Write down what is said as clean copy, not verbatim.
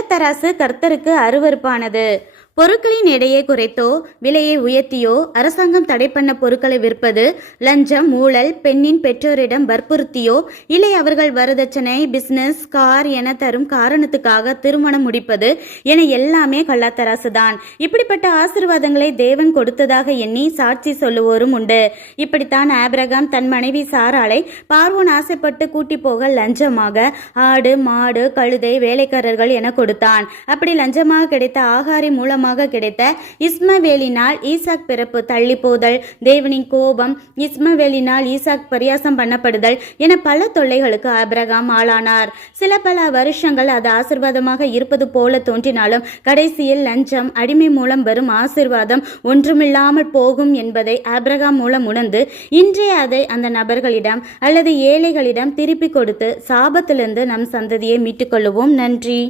கள்ளத்தராசு கர்த்தருக்கு அருவருப்பானது. பொருட்களின் எடையை குறைத்தோ விலையை உயர்த்தியோ அரசாங்கம் தடை பண்ண பொருட்களை விற்பது, லஞ்சம், ஊழல், பெண்ணின் பெற்றோரிடம் வற்புறுத்தியோ இல்லை அவர்கள் வரதட்சணை, பிசினஸ், கார் என தரும் காரணத்துக்காக திருமணம் முடிப்பது என எல்லாமே கள்ளத்தராசு தான். இப்படிப்பட்ட ஆசீர்வாதங்களை தேவன் கொடுத்ததாக எண்ணி சாட்சி சொல்லுவோரும் உண்டு. இப்படித்தான் ஆபிரகாம் தன் மனைவி சாராளை பார்வோன் ஆசைப்பட்டு கூட்டி போக லஞ்சமாக ஆடு, மாடு, கழுதை, வேலைக்காரர்கள் என கொடுத்தான். அப்படி லஞ்சமாக கிடைத்த ஆகாரி மூலமாக கிடைத்த இஸ்மவேலினால் ஈசாக் பிறப்பு தள்ளி போதல், தேவனின் கோபம், இஸ்மவேலினால் ஈசாக் பரியாசம் பண்ணப்படுதல் என பல தொல்லைகளுக்கு ஆபிரகாம் ஆளானார். சில பல வருஷங்கள் அது ஆசீர்வாதமாக இருப்பது போல தோன்றினாலும் கடைசியில் லஞ்சம், அடிமை மூலம் வரும் ஆசீர்வாதம் ஒன்றுமில்லாமல் போகும் என்பதை ஆபிரகாம் மூலம் உணர்ந்து இன்றே அதை அந்த நபர்களிடம் அல்லது ஏழைகளிடம் திருப்பி கொடுத்து சாபத்திலிருந்து நம் சந்ததியை மீட்டுக்கொள்ளுவோம். நன்றி.